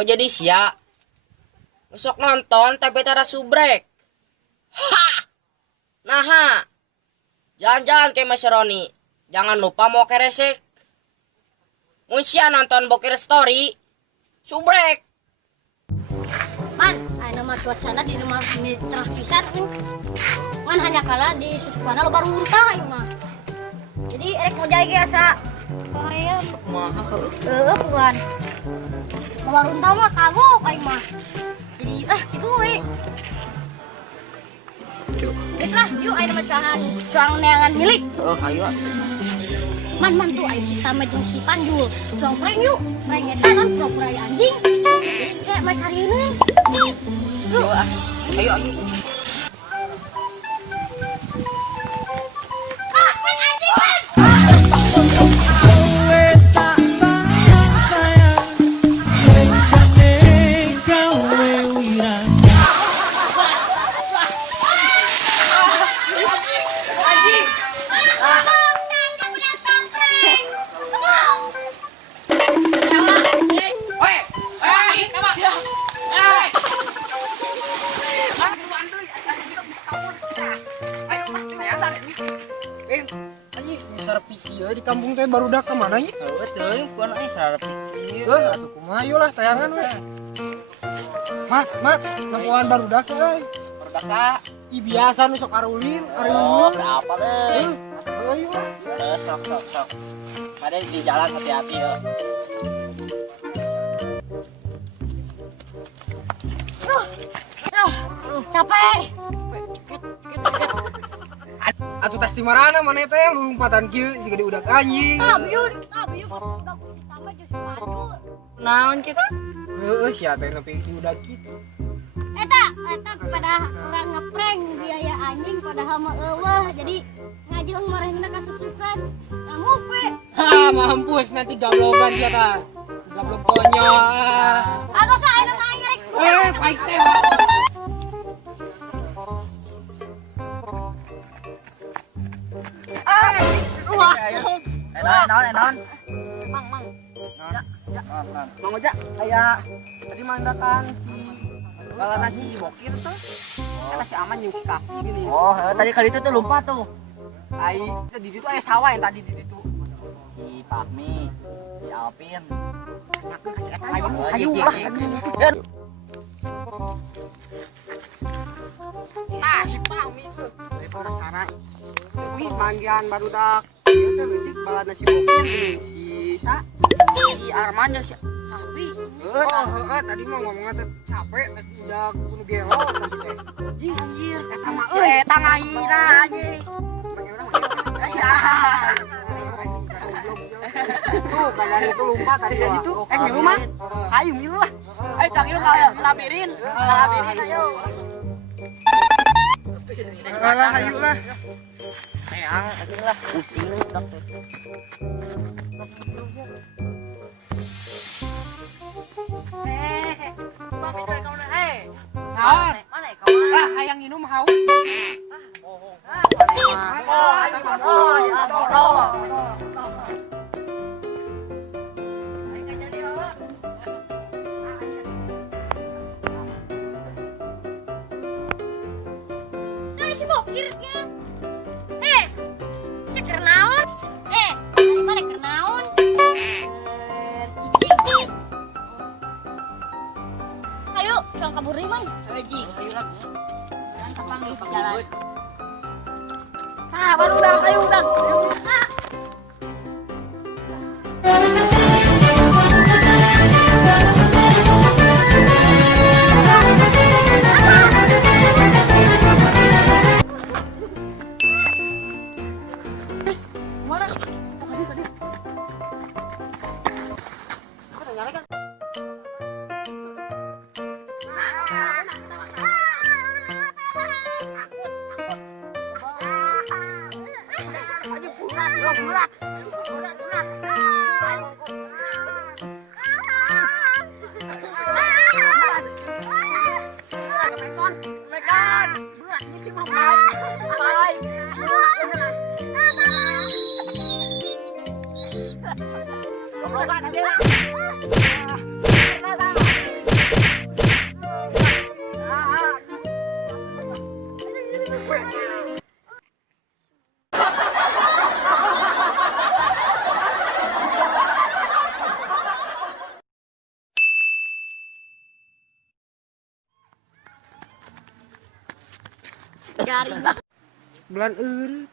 Oh jadi sia. Besok nonton tapi tara subrek. Ha! Nah, jalan-jalan ke Mas Roni. Jangan lupa mau keresek. Munsia nonton Bokir Story. Subrek. Man, ay nama cuacana di nama mitra pisan man hanya kalah di susupana lo baru untah mah. Jadi erek mau jaya biasa. Korea mah bukan. Mau baru untah mah kagok aing mah. Jadi gitu we. Geus lah, yuk aing nama cuang neangan milik. Oh, ayo. Man tuh aing si Tama jeung si Panjul. Cuang prank yuk. Prank eta kan pura-pura anjing. Kayak mah carieun. Yuk. Ayo. Di kampung teh baru dak kemana ya? Betul, bukan sarap pikir. Atuh kumaha yuk lah tayangan we. Mat, napuan baru dak euy. Berdaka. Ih biasa nu sok arulin, Oh, apa deh? Ayo lah. Sok. Ada di jalan hati-hati ya. Capek. Atuh tas di marana mana teh lumpatan kieu siga diudak anjing. Biu pas udah si Tama jeung si Panjul. Naon kita? Heueuh sia teh nepi diudak kitu. Eta pada orang ngeprank biaya anjing padahal mah eueuh jadi ngajeng marahna kasusukan. Ngamuk we. Ha, mampus nanti gablogan dia tah. Gablok konyol. Agak sa ayeuna mah aing rek. Baik teh. Wah. Enon. Mang. Mang Ojak, kayak tadi mandakan si balana si Bokir tuh. Kan si Aman yang si kaki gini. Oh, tadi kali itu tuh lupa tuh. Ai, di situ aya sawah yang tadi di situ. Si Pakmi, si Alvin. Ayo lah. Nah, si Pakmi tuh dari para sarai. Ini manggian baru dak. Dia tuh ngecik balana si Bokir gini. Si Arman jeung si Alvi. Tadi mah ngomongnya teh capek, udah kudu gelo terus teh. Anjir, kata mah si eta ngahina anjing. Tuh, kalian itu lupa tadi itu. Ngilu mah. Ayo ngilu lah. Ayo cang ilu ka labirin. Labirin ayo. Alah, ayo lah. Ayang, lah pusing udah teh. Mami coy kamu Naon? mana kamu? Hayang minum haus. Si Bokir ya. Ceker naon? Dari mana keur naon? Ayo, jangan kabur man. Ayo lah. Jangan kepanggil jalan. Baru udang, ayo udang. Goblok kan aja. garing Bulan eureut.